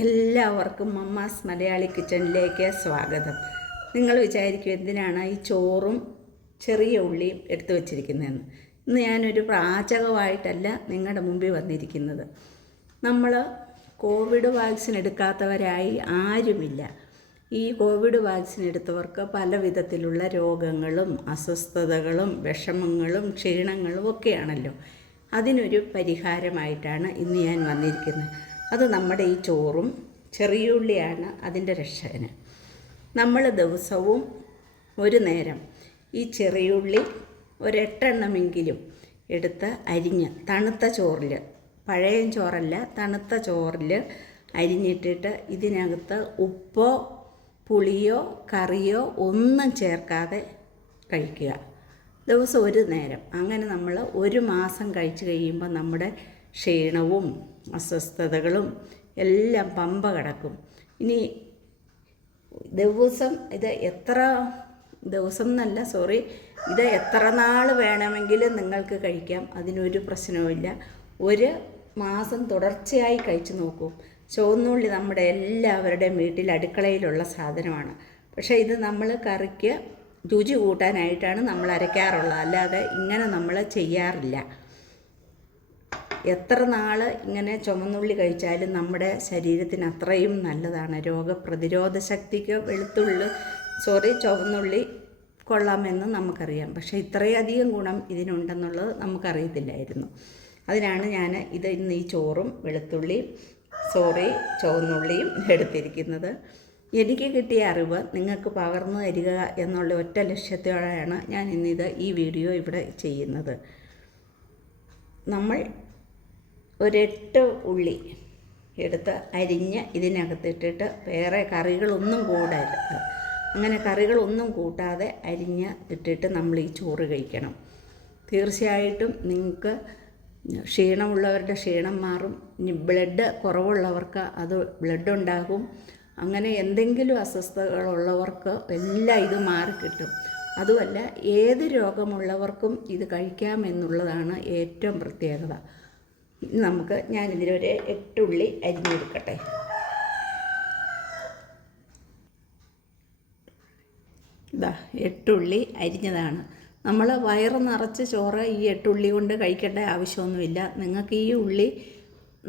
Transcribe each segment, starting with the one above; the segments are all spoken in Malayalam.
എല്ലാവർക്കും മമ്മാസ് മലയാളി കിച്ചണിലേക്ക് സ്വാഗതം. നിങ്ങൾ വിചാരിക്കും എന്തിനാണ് ഈ ചോറും ചെറിയ ഉള്ളിയും എടുത്തു വച്ചിരിക്കുന്നതെന്ന്. ഇന്ന് ഞാനൊരു പാചകമായിട്ടല്ല നിങ്ങളുടെ മുമ്പിൽ വന്നിരിക്കുന്നത്. നമ്മൾ കോവിഡ് വാക്സിൻ എടുക്കാത്തവരായി ആരുമില്ല. ഈ കോവിഡ് വാക്സിൻ എടുത്തവർക്ക് പല വിധത്തിലുള്ള രോഗങ്ങളും അസ്വസ്ഥതകളും വിഷമങ്ങളും ക്ഷീണങ്ങളും ഒക്കെയാണല്ലോ. അതിനൊരു പരിഹാരമായിട്ടാണ് ഇന്ന് ഞാൻ വന്നിരിക്കുന്നത്. അത് നമ്മുടെ ഈ ചോറും ചെറിയുള്ളിയാണ് അതിൻ്റെ രക്ഷകന്. നമ്മൾ ദിവസവും ഒരു നേരം ഈ ചെറിയുള്ളി ഒരെട്ടെണ്ണമെങ്കിലും എടുത്ത് അരിഞ്ഞ് തണുത്ത ചോറിൽ, പഴയ ചോറല്ല തണുത്ത ചോറിൽ അരിഞ്ഞിട്ടിട്ട് ഇതിനകത്ത് ഉപ്പോ പുളിയോ കറിയോ ഒന്നും ചേർക്കാതെ കഴിക്കുക. ദിവസം ഒരു നേരം. അങ്ങനെ നമ്മൾ ഒരു മാസം കഴിച്ചു കഴിയുമ്പോൾ നമ്മുടെ ക്ഷീണവും അസ്വസ്ഥതകളും എല്ലാം പമ്പ കിടക്കും. ഇനി ദിവസം ഇത് എത്ര ദിവസം എന്നല്ല ഇത് എത്ര നാൾ വേണമെങ്കിലും നിങ്ങൾക്ക് കഴിക്കാം. അതിനൊരു പ്രശ്നവുമില്ല. ഒരു മാസം തുടർച്ചയായി കഴിച്ചു നോക്കൂ. ചുവന്നുള്ളി നമ്മുടെ എല്ലാവരുടെയും വീട്ടിൽ അടുക്കളയിലുള്ള സാധനമാണ്. പക്ഷേ ഇത് നമ്മൾ കറിക്ക് രുചി കൂട്ടാനായിട്ടാണ് നമ്മൾ അരയ്ക്കാറുള്ളത്, അല്ലാതെ ഇങ്ങനെ നമ്മൾ ചെയ്യാറില്ല. എത്ര നാൾ ഇങ്ങനെ ചുവന്നുള്ളി കഴിച്ചാലും നമ്മുടെ ശരീരത്തിന് അത്രയും നല്ലതാണ്. രോഗപ്രതിരോധ ശക്തിക്ക് ചുവന്നുള്ളി കൊള്ളാമെന്ന് നമുക്കറിയാം. പക്ഷേ ഇത്രയധികം ഗുണം ഇതിനുണ്ടെന്നുള്ളത് നമുക്കറിയത്തില്ലായിരുന്നു. അതിനാണ് ഞാൻ ഇന്ന് ഈ ചോറും ചുവന്നുള്ളിയും എടുത്തിരിക്കുന്നത്. എനിക്ക് കിട്ടിയ അറിവ് നിങ്ങൾക്ക് പകർന്നു തരിക എന്നുള്ള ഒറ്റ ലക്ഷ്യത്തോടെയാണ് ഞാൻ ഈ വീഡിയോ ഇവിടെ ചെയ്യുന്നത്. നമ്മൾ 8 ഉള്ളി എടുത്ത് അരിഞ്ഞ് ഇതിനകത്തിട്ടിട്ട് വേറെ കറികളൊന്നും കൂടരുത്. അങ്ങനെ കറികളൊന്നും കൂട്ടാതെ അരിഞ്ഞ് ഇട്ടിട്ട് നമ്മൾ ഈ ചോറ് കഴിക്കണം. തീർച്ചയായിട്ടും നിങ്ങൾക്ക് ക്ഷീണമുള്ളവരുടെ ക്ഷീണം മാറും. ഇനി ബ്ലഡ് കുറവുള്ളവർക്ക് ബ്ലഡ് ഉണ്ടാകും. അങ്ങനെ എന്തെങ്കിലും അസ്വസ്ഥതകളുള്ളവർക്ക് എല്ലാം ഇത് മാറിക്കിട്ടും. അതുമല്ല, ഏത് രോഗമുള്ളവർക്കും ഇത് കഴിക്കാമെന്നുള്ളതാണ് ഏറ്റവും പ്രത്യേകത. ഞാനിതിലൊരു 8 ഉള്ളി അരിഞ്ഞെടുക്കട്ടെ. ഇതാ 8 ഉള്ളി അരിഞ്ഞതാണ്. നമ്മൾ വയറ് നിറച്ച് ചോറ് ഈ 8 ഉള്ളി കൊണ്ട് കഴിക്കേണ്ട ആവശ്യമൊന്നുമില്ല. നിങ്ങൾക്ക് ഈ ഉള്ളി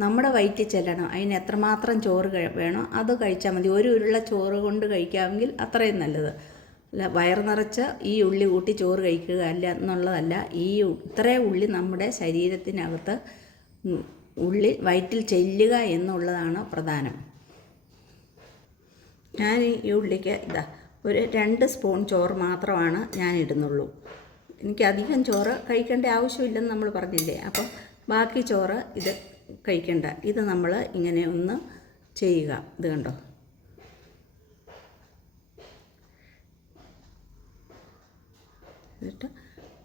നമ്മുടെ വയറ്റിൽ ചെല്ലണം. അതിന് എത്രമാത്രം ചോറ് വേണോ അത് കഴിച്ചാൽ മതി. ഒരു ഉരുള ചോറ് കൊണ്ട് കഴിക്കാമെങ്കിൽ അത്രയും നല്ലത്. അല്ല, വയറ് നിറച്ച് ഈ ഉള്ളി കൂട്ടി ചോറ് കഴിക്കുക അല്ല എന്നുള്ളതല്ല. ഇത്രയും ഉള്ളി നമ്മുടെ ശരീരത്തിനകത്ത് വയറ്റിൽ ചെല്ലുക എന്നുള്ളതാണ് പ്രധാനം. ഞാൻ ഈ ഉള്ളിക്ക് ഒരു 2 സ്പൂൺ ചോറ് മാത്രമാണ് ഞാൻ ഇടുന്നുള്ളൂ. എനിക്ക് അധികം ചോറ് കഴിക്കേണ്ട ആവശ്യമില്ലെന്ന് നമ്മൾ പറഞ്ഞില്ലേ. അപ്പം ബാക്കി ചോറ് ഇത് കഴിക്കണ്ട. ഇത് നമ്മൾ ഇങ്ങനെ ഒന്ന് ചെയ്യുക. ഇത് കണ്ടോ, എന്നിട്ട്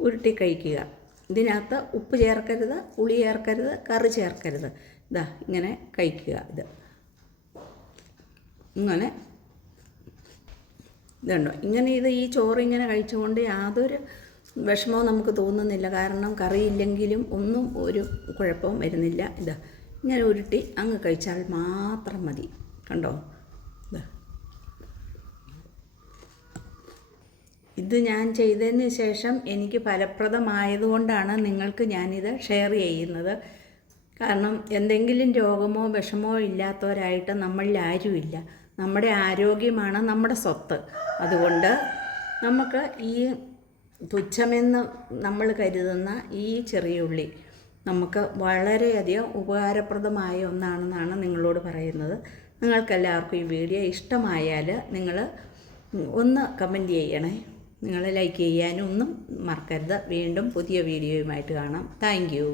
ഉരുട്ടി കഴിക്കുക. ഇതിനകത്ത് ഉപ്പ് ചേർക്കരുത്, പുളി ചേർക്കരുത്, കറി ചേർക്കരുത്. ഇങ്ങനെ കഴിക്കുക. ഇങ്ങനെ ഇതുണ്ടോ, ഇങ്ങനെ ഈ ചോറ് ഇങ്ങനെ കഴിച്ചുകൊണ്ട് യാതൊരു വിഷമവും നമുക്ക് തോന്നുന്നില്ല. കാരണം കറിയില്ലെങ്കിലും ഒന്നും ഒരു കുഴപ്പവും വരുന്നില്ല. ഇങ്ങനെ ഉരുട്ടി അങ്ങ് കഴിച്ചാൽ മാത്രം മതി. കണ്ടോ, ഇത് ഞാൻ ചെയ്തതിന് ശേഷം എനിക്ക് ഫലപ്രദമായതുകൊണ്ടാണ് നിങ്ങൾക്ക് ഞാനിത് ഷെയർ ചെയ്യുന്നത്. കാരണം എന്തെങ്കിലും രോഗമോ വിഷമോ ഇല്ലാത്തവരായിട്ട് നമ്മളിൽ ആരുമില്ല. നമ്മുടെ ആരോഗ്യമാണ് നമ്മുടെ സ്വത്ത്. അതുകൊണ്ട് നമുക്ക് ഈ തുച്ഛമെന്ന് നമ്മൾ കരുതുന്ന ഈ ചെറിയുള്ളി നമുക്ക് വളരെയധികം ഉപകാരപ്രദമായ ഒന്നാണെന്നാണ് നിങ്ങളോട് പറയുന്നത്. നിങ്ങൾക്കെല്ലാവർക്കും ഈ വീഡിയോ ഇഷ്ടമായാൽ നിങ്ങൾ ഒന്ന് കമൻറ്റ് ചെയ്യണേ. നിങ്ങൾ ലൈക്ക് ചെയ്യാനും ഒന്നും മറക്കരുത്. വീണ്ടും പുതിയ വീഡിയോയുമായിട്ട് കാണാം. Thank you.